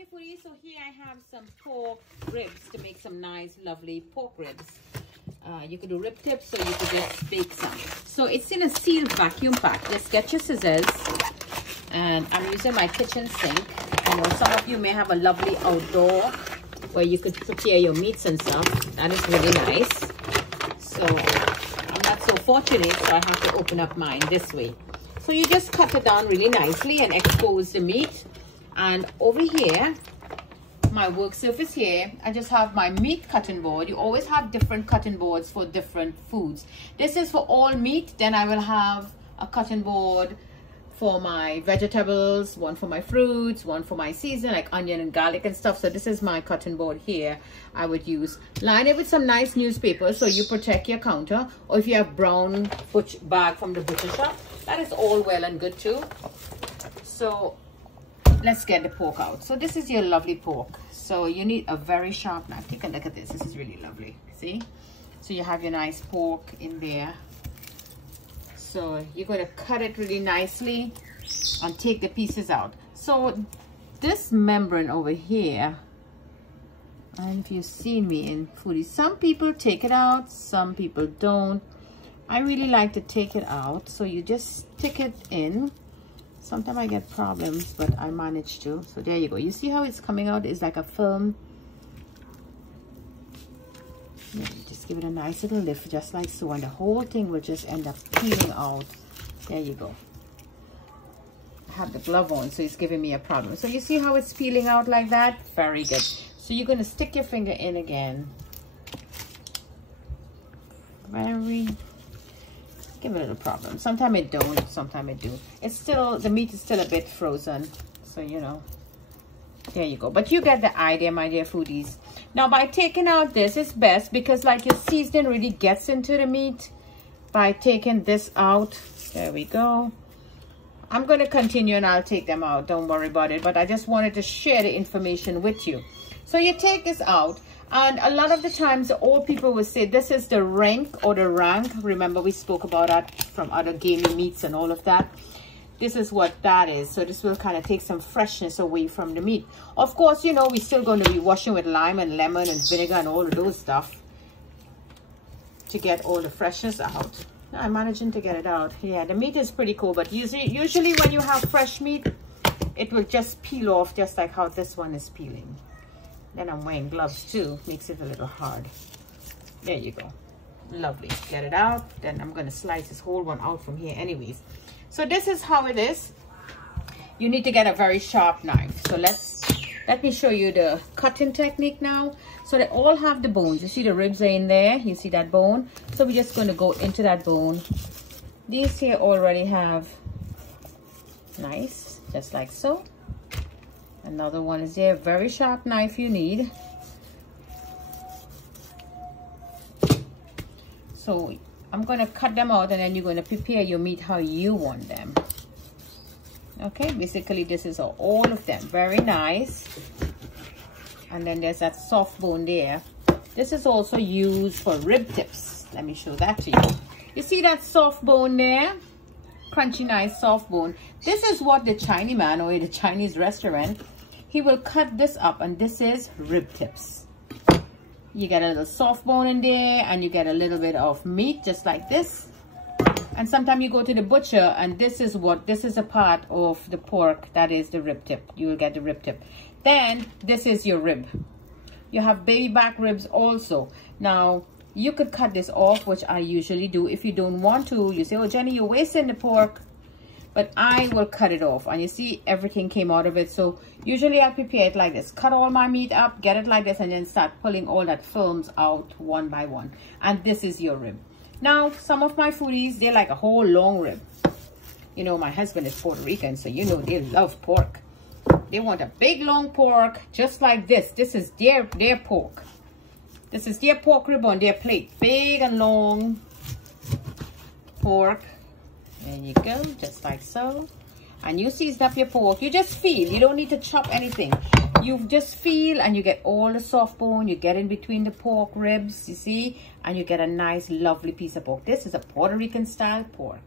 Okay, foodies, so here I have some pork ribs to make some nice, lovely pork ribs. You could do rib tips, or you could just bake some. So it's in a sealed vacuum pack. Just get your scissors, and I'm using my kitchen sink. I know some of you may have a lovely outdoor where you could prepare your meats and stuff. That is really nice. So I'm not so fortunate, so I have to open up mine this way. So you just cut it down really nicely and expose the meat. And over here, my work surface here, I just have my meat cutting board. You always have different cutting boards for different foods. This is for all meat. Then I will have a cutting board for my vegetables, one for my fruits, one for my season like onion and garlic and stuff. So this is my cutting board here. I would use, line it with some nice newspaper so you protect your counter, or if you have brown bag from the butcher shop, that is all well and good too. So let's get the pork out. So this is your lovely pork. So you need a very sharp knife. Take a look at this. This is really lovely. See? So you have your nice pork in there. So you're going to cut it really nicely and take the pieces out. So this membrane over here, and if you've seen me in foodie, some people take it out, some people don't. I really like to take it out. So you just stick it in. Sometimes I get problems, but I manage to. So there you go. You see how it's coming out? It's like a film. Yeah, just give it a nice little lift, just like so, and the whole thing will just end up peeling out. There you go. I have the glove on, so it's giving me a problem. So you see how it's peeling out like that? Very good. So you're going to stick your finger in again. Give it a little problem. Sometimes it don't, sometimes it do. It's still, the meat is still a bit frozen. So, you know, there you go. But you get the idea, my dear foodies. Now, by taking out this is best because like your seasoning really gets into the meat. By taking this out, there we go. I'm going to continue and I'll take them out. Don't worry about it. But I just wanted to share the information with you. So you take this out. And a lot of the times, the old people will say, this is the rank or the rank. Remember, we spoke about that from other gamey meats and all of that. This is what that is. So this will kind of take some freshness away from the meat. Of course, you know, we're still going to be washing with lime and lemon and vinegar and all of those stuff to get all the freshness out. I'm managing to get it out. Yeah, the meat is pretty cool. But usually when you have fresh meat, it will just peel off just like how this one is peeling. Then I'm wearing gloves too, makes it a little hard. There you go. Lovely. Get it out. Then I'm going to slice this whole one out from here anyways. So this is how it is. You need to get a very sharp knife. So let me show you the cutting technique now. So they all have the bones. You see the ribs are in there. You see that bone? So we're just going to go into that bone. These here already have nice, just like so. Another one is there. Very sharp knife you need. So I'm going to cut them out and then you're going to prepare your meat how you want them. Okay, basically this is all of them. Very nice. And then there's that soft bone there. This is also used for rib tips. Let me show that to you. You see that soft bone there? Crunchy, nice, soft bone. This is what the Chinese man or the Chinese restaurant, he will cut this up, and this is rib tips. You get a little soft bone in there, and you get a little bit of meat, just like this. And sometimes you go to the butcher, and this is a part of the pork, that is the rib tip. You will get the rib tip. Then, this is your rib. You have baby back ribs also. Now, you could cut this off, which I usually do. If you don't want to, you say, oh, Jenny, you're wasting the pork. But I will cut it off. And you see, everything came out of it. So usually I prepare it like this. Cut all my meat up, get it like this, and then start pulling all that films out one by one. And this is your rib. Now, some of my foodies, they like a whole long rib. You know, my husband is Puerto Rican, so you know they love pork. They want a big, long pork, just like this. This is their pork. This is their pork rib on their plate. Big and long pork. There you go, just like so. And you season up your pork. You just feel. You don't need to chop anything. You just feel, and you get all the soft bone. You get in between the pork ribs, you see? And you get a nice, lovely piece of pork. This is a Puerto Rican style pork.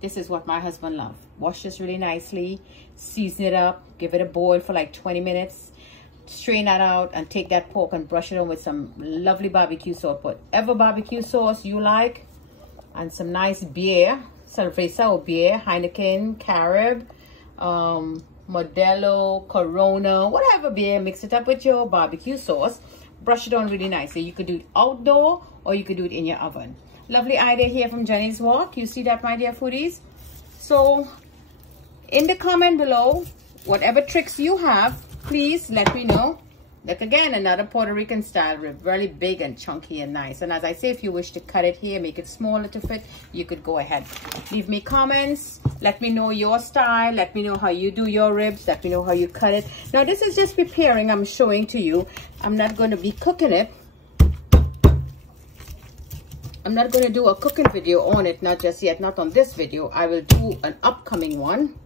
This is what my husband loves. Wash this really nicely, season it up, give it a boil for like 20 minutes. Strain that out and take that pork and brush it on with some lovely barbecue sauce. Whatever barbecue sauce you like, and some nice beer, Cerveza or beer, Heineken, Carib, Modelo, Corona, whatever beer. Mix it up with your barbecue sauce. Brush it on really nicely. You could do it outdoor or you could do it in your oven. Lovely idea here from Jenny's Wok. You see that, my dear foodies? So in the comment below, whatever tricks you have, please let me know. Look, again, another Puerto Rican style rib, really big and chunky and nice. And as I say, if you wish to cut it here, make it smaller to fit, you could go ahead. Leave me comments. Let me know your style. Let me know how you do your ribs. Let me know how you cut it. Now, this is just preparing. I'm showing to you. I'm not going to be cooking it. I'm not going to do a cooking video on it, not just yet, not on this video. I will do an upcoming one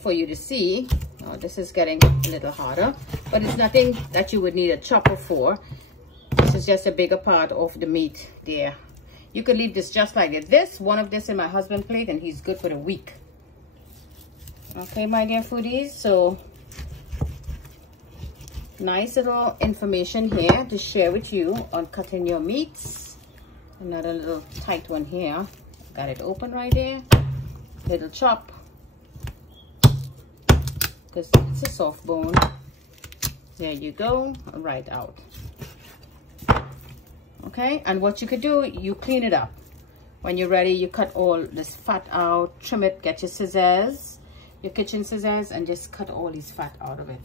for you to see. Oh, this is getting a little harder, but it's nothing that you would need a chopper for. This is just a bigger part of the meat there. You could leave this just like this. One of this in my husband's plate and he's good for the week. Okay, my dear foodies, so nice little information here to share with you on cutting your meats. Another little tight one here. Got it open right there. Little chop, because it's a soft bone. There you go, right out. Okay, and what you could do, you clean it up. When you're ready, you cut all this fat out, trim it, get your scissors, your kitchen scissors, and just cut all this fat out of it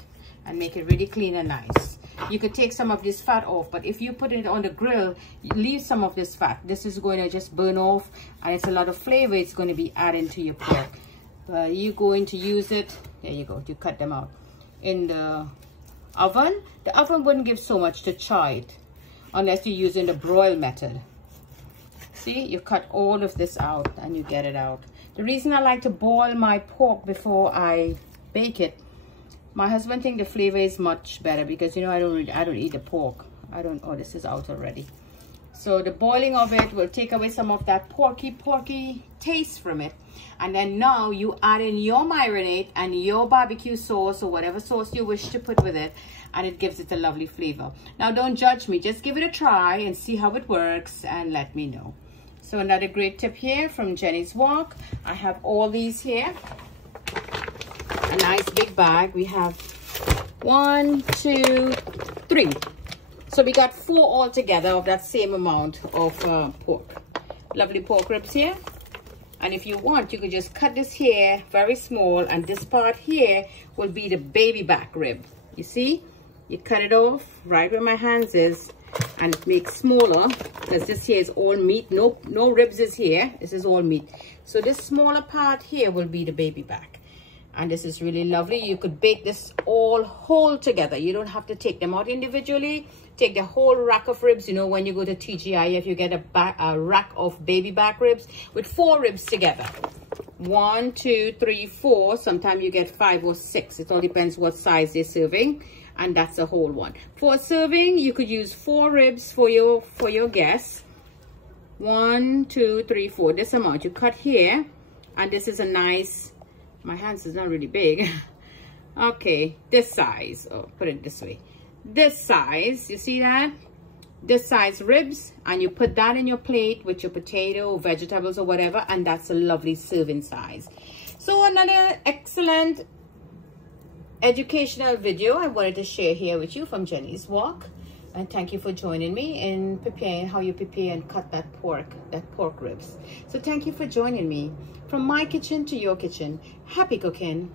and make it really clean and nice. You could take some of this fat off, but if you put it on the grill, leave some of this fat. This is going to just burn off, and it's a lot of flavor it's going to be adding to your pork. You're going to use it. There you go. You cut them out in the oven. The oven wouldn't give so much to char it unless you're using the broil method. See, you cut all of this out and you get it out. The reason I like to boil my pork before I bake it, my husband thinks the flavor is much better because, you know, I don't eat the pork. Oh, this is out already. So the boiling of it will take away some of that porky taste from it. And then now you add in your marinade and your barbecue sauce or whatever sauce you wish to put with it, and it gives it a lovely flavor. Now don't judge me, just give it a try and see how it works and let me know. So another great tip here from Jenny's Wok. I have all these here. A nice big bag. We have 1, 2, 3. So we got 4 altogether of that same amount of pork. Lovely pork ribs here. And if you want, you could just cut this here very small, and this part here will be the baby back rib. You see? You cut it off right where my hands is, and it makes smaller because this here is all meat. No ribs is here. This is all meat. So this smaller part here will be the baby back. And this is really lovely. You could bake this all whole together. You don't have to take them out individually. Take the whole rack of ribs. You know, when you go to TGIF, you get a rack of baby back ribs with 4 ribs together. 1, 2, 3, 4. Sometimes you get 5 or 6. It all depends what size they're serving. And that's a whole one. For a serving, you could use 4 ribs for your guests. 1, 2, 3, 4. This amount you cut here. And this is a nice... My hands is not really big. Okay, this size. Oh, put it this way. This size, you see that? This size ribs, and you put that in your plate with your potato, vegetables, or whatever, and that's a lovely serving size. So another excellent educational video I wanted to share here with you from Jenny's Wok. And thank you for joining me in preparing how you prepare and cut that pork ribs. So thank you for joining me. From my kitchen to your kitchen, happy cooking.